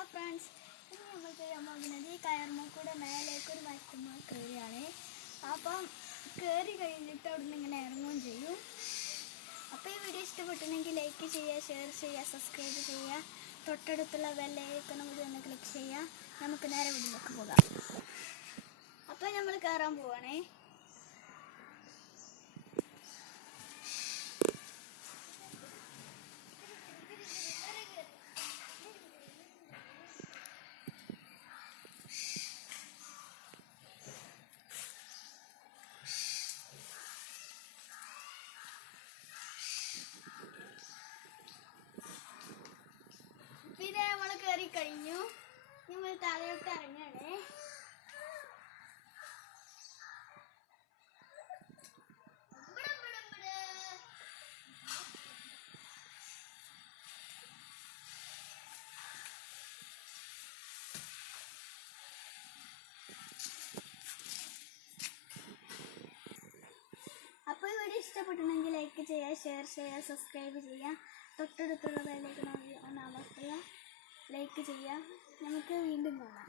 Hello friends, ഇന്ന് നമ്മൾ ചെയ്യാൻ പോകുന്നത് ഈ കയർമക്കൂടെ മേലേക്കൊരു മരത്തുമ്പോൾ കയറിയാണ്. അപ്പം കയറി കഴിഞ്ഞിട്ട് അവിടെ നിന്ന് ഇങ്ങനെ ഇറങ്ങുകയും ചെയ്യും. അപ്പോൾ ഈ വീഡിയോ ഇഷ്ടപ്പെട്ടിട്ടുണ്ടെങ്കിൽ ലൈക്ക് ചെയ്യുക, ഷെയർ ചെയ്യുക, സബ്സ്ക്രൈബ് ചെയ്യുക, തൊട്ടടുത്തുള്ള ബെല്ലൈക്കൺ കൂടി ഒന്ന് ക്ലിക്ക് ചെയ്യുക. നമുക്ക് നേരെ വീട്ടിലേക്ക് പോകാം. അപ്പോൾ നമ്മൾ കയറാൻ പോവുകയാണേ. പിന്നെ നമ്മൾ കയറി കഴിഞ്ഞു. നമ്മൾ താഴോട്ട് ഇറങ്ങണേ. അപ്പോൾ ഈ വീഡിയോ ഇഷ്ടപ്പെട്ടിട്ടുണ്ടെങ്കിൽ ലൈക്ക് ചെയ്യുക, ഷെയർ ചെയ്യുക, സബ്സ്ക്രൈബ് ചെയ്യുക, തൊട്ടടുത്തുള്ള ബെല്ലൈക്കൺ ഒന്ന് അമർത്തുക, ലൈക്ക് ചെയ്യുക. നമുക്ക് വീണ്ടും കാണാം.